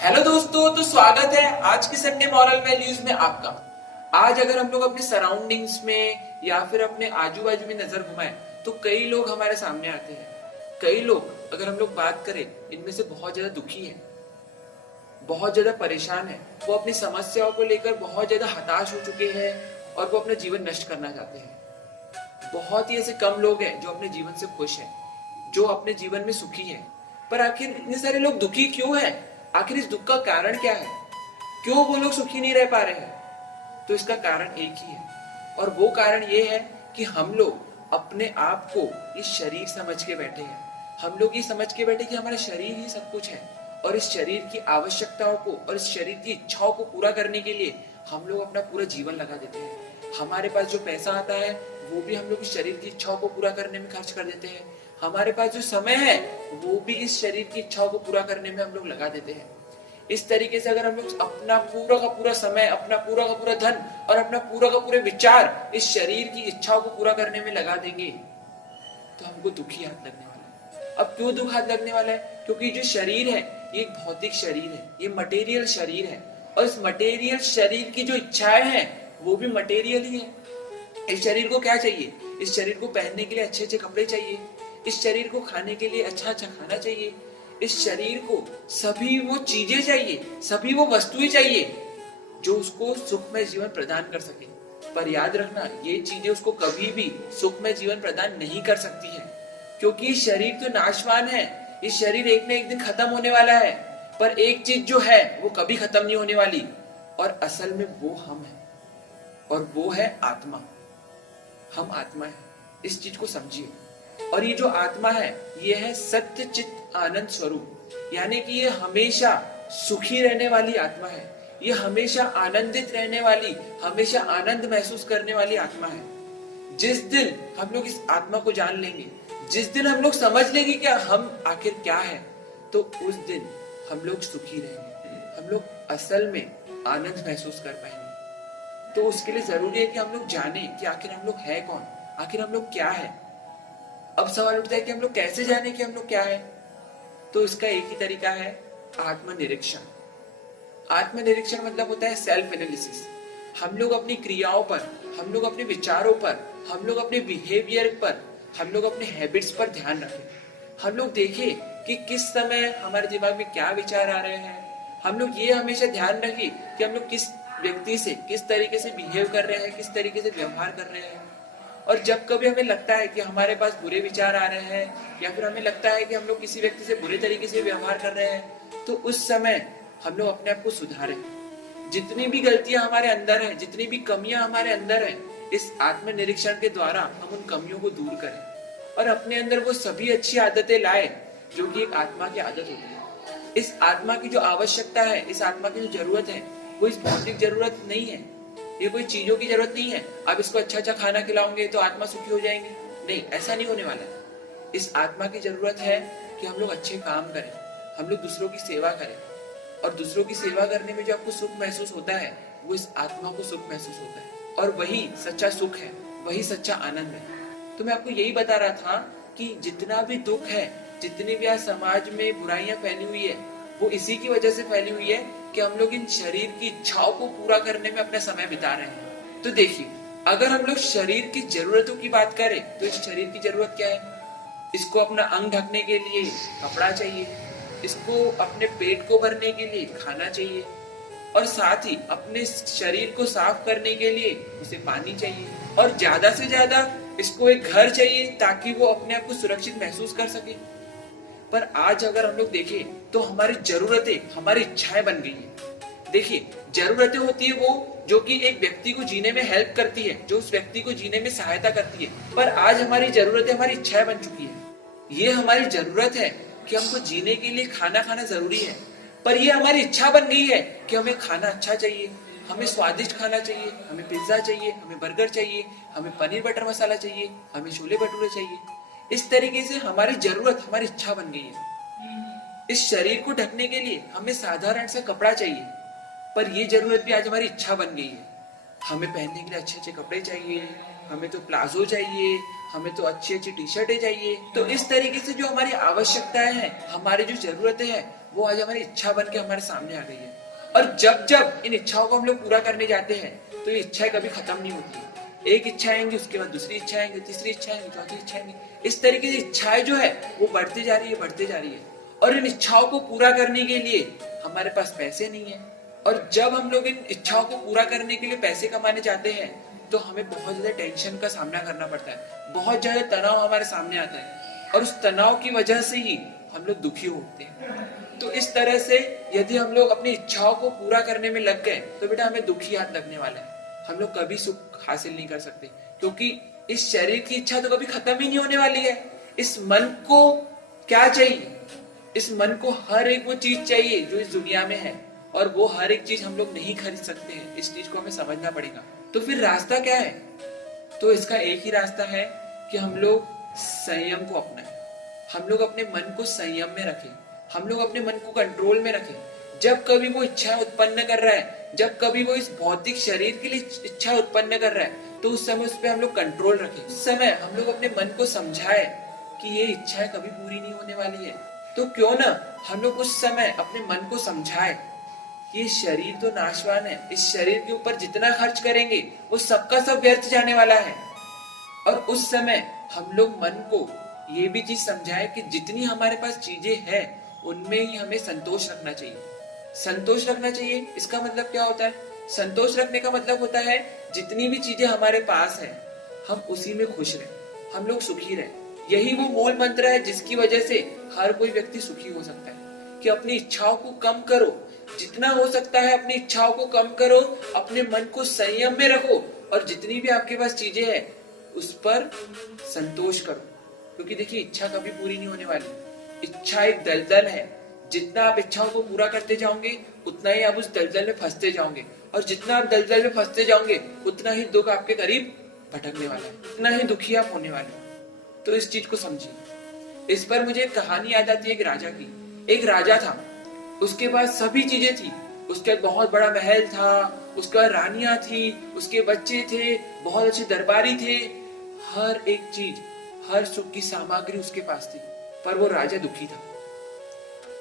Hello दोस्तों, तो स्वागत है आज की संडे मॉरल वैल्यूज में आपका। आज अगर हम लोग अपने सराउंडिंग्स में या फिर अपने आजू बाजू में नजर घुमाएं तो कई लोग हमारे सामने आते हैं। कई लोग अगर हम लोग बात करें इनमें से बहुत ज्यादा दुखी है, बहुत ज्यादा परेशान है, वो अपनी समस्याओं को लेकर बहुत ज्यादा हताश हो चुके हैं और वो अपना जीवन नष्ट करना चाहते हैं। बहुत ही ऐसे कम लोग हैं जो अपने जीवन से खुश हैं, जो अपने जीवन में सुखी है। पर आखिर इतने सारे लोग दुखी क्यों हैं? आखिर इस दुख का कारण क्या है? क्यों वो लोग सुखी नहीं रह पा रहे हैं? तो इसका कारण एक ही है, और वो कारण ये है कि हम लोग अपने आप को इस शरीर समझ के बैठे हैं। हम लोग ये समझ के बैठे कि हमारा शरीर ही सब कुछ है, और इस शरीर की आवश्यकताओं को और इस शरीर की इच्छाओं को पूरा करने के लिए हम लोग अपना पूरा जीवन लगा देते हैं। हमारे पास जो पैसा आता है वो भी हम लोग इस शरीर की इच्छाओं को पूरा करने में खर्च कर देते हैं। हमारे पास जो समय है वो भी इस शरीर की इच्छाओं को पूरा करने में हम लोग लगा देते हैं। इस तरीके से अगर हम लोग अपना पूरा का पूरा समय, अपना पूरा का पूरा धन और अपना पूरा का पूरे विचार इस शरीर की इच्छाओं को पूरा करने में लगा देंगे तो हमको दुखी हाथ लगने वाला है। अब क्यों दुख हाथ लगने वाला है? क्योंकि जो शरीर है ये एक भौतिक शरीर है, ये मटेरियल शरीर है, और इस मटेरियल शरीर की जो इच्छाएं हैं वो भी मटेरियल ही है। इस शरीर को क्या चाहिए? इस शरीर को पहनने के लिए अच्छे अच्छे कपड़े चाहिए, इस शरीर को खाने के लिए अच्छा अच्छा खाना चाहिए, इस शरीर को सभी वो चीजें चाहिए, सभी वो वस्तुएं चाहिए जो उसको सुखमय जीवन प्रदान कर सके। पर याद रखना, ये चीजें उसको कभी भी सुखमय जीवन प्रदान नहीं कर सकती है, क्योंकि शरीर तो नाशवान है। इस शरीर एक न एक दिन खत्म होने वाला है, पर एक चीज जो है वो कभी खत्म नहीं होने वाली, और असल में वो हम है, और वो है आत्मा। हम आत्मा है, इस चीज को समझिए। और ये जो आत्मा है ये है सत्य चित्त आनंद स्वरूप, यानी कि ये हमेशा सुखी रहने वाली आत्मा है, ये हमेशा आनंदित रहने वाली, हमेशा आनंद महसूस करने वाली आत्मा है। जिस दिन हम लोग इस आत्मा को जान लेंगे, जिस दिन हम लोग समझ लेंगे कि हम आखिर क्या है, तो उस दिन हम लोग सुखी रहेंगे, हम लोग असल में आनंद महसूस कर पाएंगे। तो उसके लिए जरूरी है कि हम लोग जाने कि आखिर हम लोग है कौन, आखिर हम लोग क्या है। अब सवाल उठता है कि हम लोग कैसे जाने कि हम लोग क्या है? तो इसका एक ही तरीका है, आत्मनिरीक्षण। आत्मनिरीक्षण मतलब होता है सेल्फ एनालिसिस। हम लोग अपनी क्रियाओं पर, हम लोग अपने विचारों पर, हम लोग अपने बिहेवियर पर, हम लोग अपने हैबिट्स पर ध्यान रखें। हम लोग देखें कि किस समय हमारे दिमाग में क्या विचार आ रहे हैं। हम लोग ये हमेशा ध्यान रखें कि हम लोग किस व्यक्ति से किस तरीके से बिहेव कर रहे हैं, किस तरीके से व्यवहार कर रहे हैं। और जब कभी हमें लगता है कि हमारे पास बुरे विचार आ रहे हैं, या फिर हमें लगता है कि हम लोग किसी व्यक्ति से बुरे तरीके से व्यवहार कर रहे हैं, तो उस समय हम लोग अपने आप को सुधारें। जितनी भी गलतियां हमारे अंदर है, जितनी भी कमियां हमारे अंदर है, इस आत्मनिरीक्षण के द्वारा हम उन कमियों को दूर करें और अपने अंदर वो सभी अच्छी आदतें लाए जो कि एक आत्मा की आदत होती है। इस आत्मा की जो आवश्यकता है, इस आत्मा की जो जरूरत है, वो इस भौतिक जरूरत नहीं है, ये कोई चीजों की जरूरत नहीं है। आप इसको अच्छा अच्छा खाना खिलाओगे तो आत्मा सुखी हो जाएंगे, नहीं, ऐसा नहीं होने वाला है। इस आत्मा की जरूरत है कि हम लोग अच्छे काम करें, हम लोग दूसरों की सेवा करें, और दूसरों की सेवा करने में जो आपको सुख महसूस होता है वो इस आत्मा को सुख महसूस होता है, और वही सच्चा सुख है, वही सच्चा आनंद है। तो मैं आपको यही बता रहा था कि जितना भी दुख है, जितनी भी आज समाज में बुराइयां फैली हुई है, वो इसी की वजह से फैली हुई है कि हम लोग इन शरीर की इच्छाओं को पूरा करने में अपना समय बिता रहे हैं। तो देखिए, अगर हम लोग शरीर की जरूरतों की बात करें तो इस शरीर की जरूरत क्या है? इसको अपना अंग ढकने के लिए कपड़ा चाहिए, इसको अपने पेट को भरने के लिए खाना चाहिए, और साथ ही अपने शरीर को साफ करने के लिए उसे पानी चाहिए, और ज्यादा से ज्यादा इसको एक घर चाहिए ताकि वो अपने आप को सुरक्षित महसूस कर सके। पर आज अगर हम लोग देखें तो हमारी जरूरतें हमारी इच्छाएं बन गई है। देखिए, जरूरतें होती है वो जो कि एक व्यक्ति को जीने में हेल्प करती है, जो उस व्यक्ति को जीने में सहायता करती है, पर आज हमारी जरूरतें हमारी इच्छाएं बन चुकी है। ये हमारी जरूरत है कि हमको जीने के लिए खाना खाना जरूरी है, पर ये हमारी इच्छा बन गई है कि हमें खाना अच्छा चाहिए, हमें स्वादिष्ट खाना चाहिए, हमें पिज्जा चाहिए, हमें बर्गर चाहिए, हमें पनीर बटर मसाला चाहिए, हमें छोले भटूरे चाहिए। इस तरीके से हमारी जरूरत हमारी इच्छा बन गई है। इस शरीर को ढकने के लिए हमें साधारण सा कपड़ा चाहिए, पर ये जरूरत भी आज हमारी इच्छा बन गई है। हमें पहनने के लिए अच्छे अच्छे कपड़े चाहिए, हमें तो प्लाजो चाहिए, हमें तो अच्छी अच्छी टी शर्टें चाहिए। तो इस तरीके से जो हमारी आवश्यकताएं हैं, हमारी जो जरूरतें हैं, वो आज हमारी इच्छा बन के हमारे सामने आ गई है। और जब जब इन इच्छाओं को हम लोग पूरा करने जाते हैं तो ये इच्छाएं कभी खत्म नहीं होती। एक इच्छा आएंगी, उसके बाद दूसरी इच्छा आएंगी, तीसरी इच्छा आएंगी, चौथी इच्छा आएंगी। इस तरीके से इच्छाएं जो है वो बढ़ती जा रही है, बढ़ती जा रही है। और इन इच्छाओं को पूरा करने के लिए हमारे पास पैसे नहीं है। और जब हम लोग इन इच्छाओं को पूरा करने के लिए पैसे कमाने जाते हैं तो हमें बहुत ज्यादा टेंशन का सामना करना पड़ता है, बहुत ज्यादा तनाव हमारे सामने आता है। और उस तनाव की वजह से ही हम लोग दुखी होते हैं। तो इस तरह से यदि हम लोग अपनी इच्छाओं को पूरा करने में लग गए तो बेटा हमें दुखी हाथ लगने वाला है। हम लोग कभी सुख हासिल नहीं कर सकते, क्योंकि इस शरीर की इच्छा तो कभी खत्म ही नहीं होने वाली है। इस मन को क्या चाहिए? इस मन को हर एक वो चीज चाहिए जो इस दुनिया में है, और वो हर एक चीज हम लोग नहीं खरीद सकते हैं। इस चीज को हमें समझना पड़ेगा। तो फिर रास्ता क्या है? तो इसका एक ही रास्ता है कि हम लोग संयम को अपनाएं। हम लोग अपने मन को संयम में रखें, हम लोग अपने मन को कंट्रोल में रखें। जब कभी वो इच्छा उत्पन्न कर रहा है, जब कभी वो इस भौतिक शरीर के लिए इच्छा उत्पन्न कर रहा है, तो उस समय उस पर हम लोग कंट्रोल रखें। उस समय हम लोग अपने मन को समझाए कि ये इच्छाएं कभी पूरी नहीं होने वाली है। तो क्यों ना हम लोग उस समय अपने मन को समझाए, ये शरीर तो नाशवान है, इस शरीर के ऊपर जितना खर्च करेंगे वो सबका सब व्यर्थ जाने वाला है। और उस समय हम लोग मन को ये भी चीज समझाए कि जितनी हमारे पास चीजें हैं उनमें ही हमें संतोष रखना चाहिए। संतोष रखना चाहिए, इसका मतलब क्या होता है? संतोष रखने का मतलब होता है जितनी भी चीजें हमारे पास है हम उसी में खुश रहे, हम लोग सुखी रहे। यही वो मूल मंत्र है जिसकी वजह से हर कोई व्यक्ति सुखी हो सकता है। कि अपनी इच्छाओं को कम करो, जितना हो सकता है अपनी इच्छाओं को कम करो, अपने मन को संयम में रखो, और जितनी भी आपके पास चीजें हैं उस पर संतोष करो। क्योंकि देखिए इच्छा कभी पूरी नहीं होने वाली। इच्छा एक दलदल है, जितना आप इच्छाओं को पूरा करते जाओगे उतना ही आप उस दलदल में फंसते जाओगे, और जितना आप दलदल में फंसते जाओगे उतना ही दुख आपके करीब भटकने वाला है, उतना ही दुखी आप होने वाले हो। तो इस चीज को समझिए। इस पर मुझे एक कहानी याद आती है एक राजा की। एक राजा था, उसके पास सभी चीजें थी। उसके बहुत बड़ा महल था, उसके पास रानियां थी, उसके बच्चे थे, बहुत अच्छे दरबारी थे, हर एक चीज, हर सुख की सामग्री उसके पास थी। पर वो राजा दुखी था।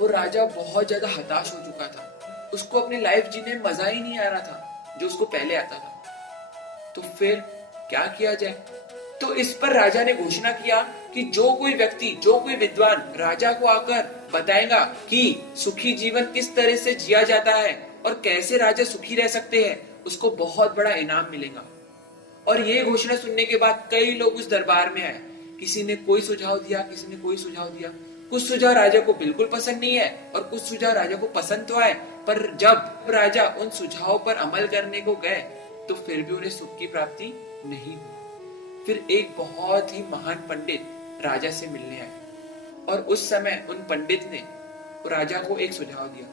वो राजा बहुत ज्यादा हताश हो चुका था। उसको अपनी लाइफ जीने में मजा ही नहीं आ रहा था जो उसको पहले आता था। तो फिर क्या किया जाए? तो इस पर राजा ने घोषणा किया कि जो कोई व्यक्ति, जो कोई विद्वान राजा को आकर बताएगा कि सुखी जीवन किस तरह से जिया जाता है और कैसे राजा सुखी रह सकते हैं, उसको बहुत बड़ा इनाम मिलेगा। और ये घोषणा सुनने के बाद कई लोग उस दरबार में आए। किसी ने कोई सुझाव दिया, किसी ने कोई सुझाव दिया। कुछ सुझाव राजा को बिल्कुल पसंद नहीं है और कुछ सुझाव राजा को पसंद तो आए, पर जब राजा उन सुझावों पर अमल करने को गए तो फिर भी उन्हें सुख की प्राप्ति नहीं हुई। फिर एक बहुत ही महान पंडित राजा से मिलने आए, और उस समय उन पंडित ने राजा को एक सुझाव दिया,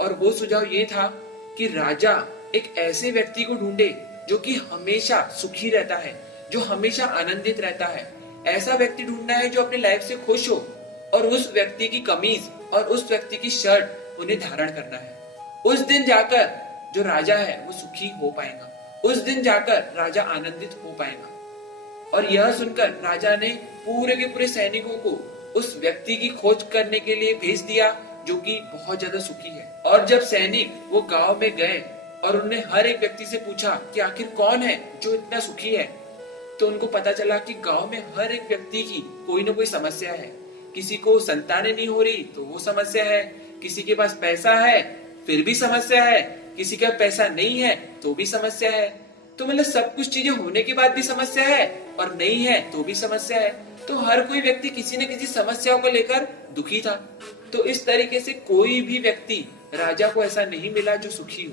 और वो सुझाव ये था कि राजा एक ऐसे व्यक्ति को ढूंढे जो कि हमेशा सुखी रहता है, जो हमेशा आनंदित रहता है। ऐसा व्यक्ति ढूंढना है जो अपनी लाइफ से खुश हो, और उस व्यक्ति की कमीज और उस व्यक्ति की शर्ट उन्हें धारण करना है। उस दिन जाकर जो राजा है वो सुखी हो पाएगा, उस दिन जाकर राजा आनंदित हो पाएगा। और यह सुनकर राजा ने पूरे के पूरे सैनिकों को उस व्यक्ति की खोज करने के लिए भेज दिया जो कि बहुत ज्यादा सुखी है। और जब सैनिक वो गांव में गए और उन्हें हर एक व्यक्ति से पूछा कि आखिर कौन है जो इतना सुखी है, तो उनको पता चला कि गांव में हर एक व्यक्ति की कोई ना कोई समस्या है। किसी को संतानें नहीं हो रही तो वो समस्या है, किसी के पास पैसा है फिर भी समस्या है, किसी का पैसा नहीं है तो भी समस्या है। तो मतलब सब कुछ चीजें होने के बाद भी समस्या है और नहीं है तो भी समस्या है। तो हर कोई व्यक्ति किसी न किसी समस्याओं को लेकर दुखी था। तो इस तरीके से कोई भी व्यक्ति राजा को ऐसा नहीं मिला जो सुखी हो।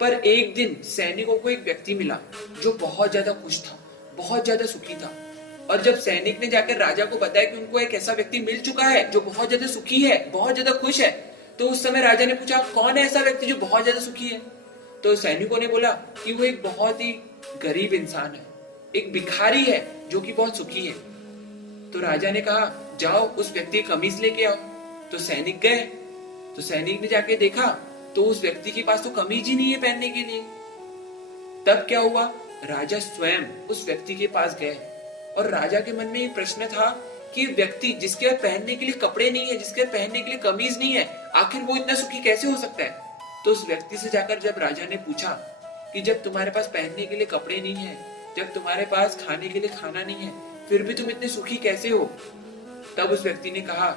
पर एक दिन सैनिकों को एक व्यक्ति मिला जो बहुत ज्यादा खुश था, बहुत ज्यादा सुखी था। और जब सैनिक ने जाकर राजा को बताया कि उनको एक ऐसा व्यक्ति मिल चुका है जो बहुत ज्यादा सुखी है, बहुत ज्यादा खुश है, तो उस समय राजा ने पूछा कौन है ऐसा व्यक्ति जो बहुत ज्यादा सुखी है। तो सैनिकों ने बोला कि वो एक बहुत ही गरीब इंसान है, एक भिखारी है जो कि बहुत सुखी है। तो राजा ने कहा जाओ उस व्यक्ति की कमीज लेके आओ। तो सैनिक गए, तो सैनिक ने जाके देखा तो उस व्यक्ति के पास तो कमीज ही नहीं है पहनने के लिए। तब क्या हुआ, राजा स्वयं उस व्यक्ति के पास गए और राजा के मन में ये प्रश्न था कि व्यक्ति जिसके पहनने के लिए कपड़े नहीं है, जिसके पहनने के लिए कमीज नहीं है, आखिर वो इतना सुखी कैसे हो सकता है। तो उस व्यक्ति से जाकर जब राजा ने पूछा कि जब तुम्हारे पास पहनने के लिए कपड़े नहीं है, जब तुम्हारे पास खाने के लिए खाना नहीं है, फिर भी तुम इतने सुखी कैसे हो, तब उस व्यक्ति ने कहा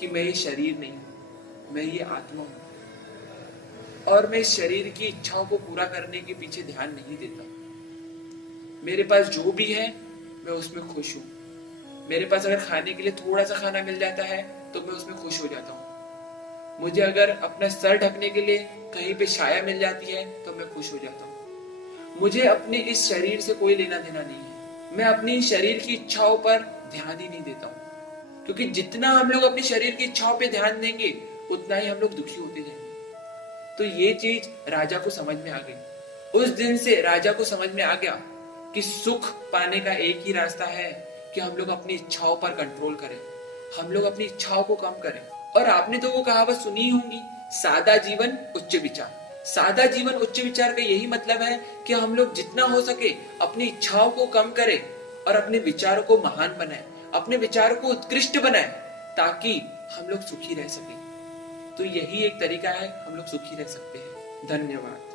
कि मैं ये शरीर नहीं हूं, मैं ये आत्मा हूं और मैं इस शरीर की इच्छाओं को पूरा करने के पीछे ध्यान नहीं देता। मेरे पास जो भी है मैं उसमें खुश हूं। मेरे पास अगर खाने के लिए थोड़ा सा खाना मिल जाता है तो मैं उसमें खुश हो जाता हूँ। मुझे अगर अपना सर ढकने के लिए कहीं पे छाया मिल जाती है तो मैं खुश हो जाता हूँ। मुझे अपने इस शरीर से कोई लेना देना नहीं है। मैं अपनी शरीर की इच्छाओं पर ध्यान ही नहीं देता हूँ, क्योंकि जितना हम लोग अपने शरीर की इच्छाओं पे ध्यान देंगे उतना ही हम लोग दुखी होते जाएंगे। तो ये चीज राजा को समझ में आ गई। उस दिन से राजा को समझ में आ गया कि सुख पाने का एक ही रास्ता है कि हम लोग अपनी इच्छाओं पर कंट्रोल करें, हम लोग अपनी इच्छाओं को कम करें। और आपने तो वो कहावत सुनी होगी, सादा जीवन उच्च विचार। सादा जीवन उच्च विचार का यही मतलब है कि हम लोग जितना हो सके अपनी इच्छाओं को कम करें और अपने विचारों को महान बनाएं, अपने विचारों को उत्कृष्ट बनाएं, ताकि हम लोग सुखी रह सकें। तो यही एक तरीका है हम लोग सुखी रह सकते हैं। धन्यवाद।